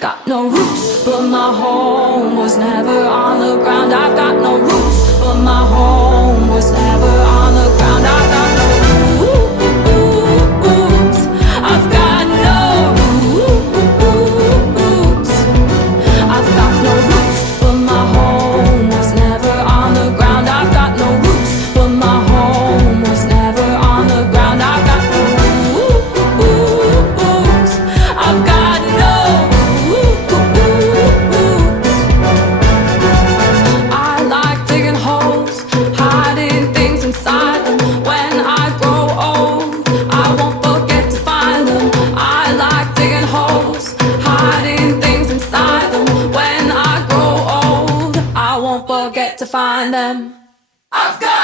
Got no roots, but my home was never on the ground. I've got no roots, but my home was never on the ground. I've got no roots. I've got no roots. I've got no roots, but my home was never on the ground. I've got no roots, but my home was never on the ground. I've got no roots. I've got no roots. I like digging holes, hiding things inside them. When I grow old, I won't forget to find them. I like digging holes, hiding things inside them. When I grow old, I won't forget to find them. I've got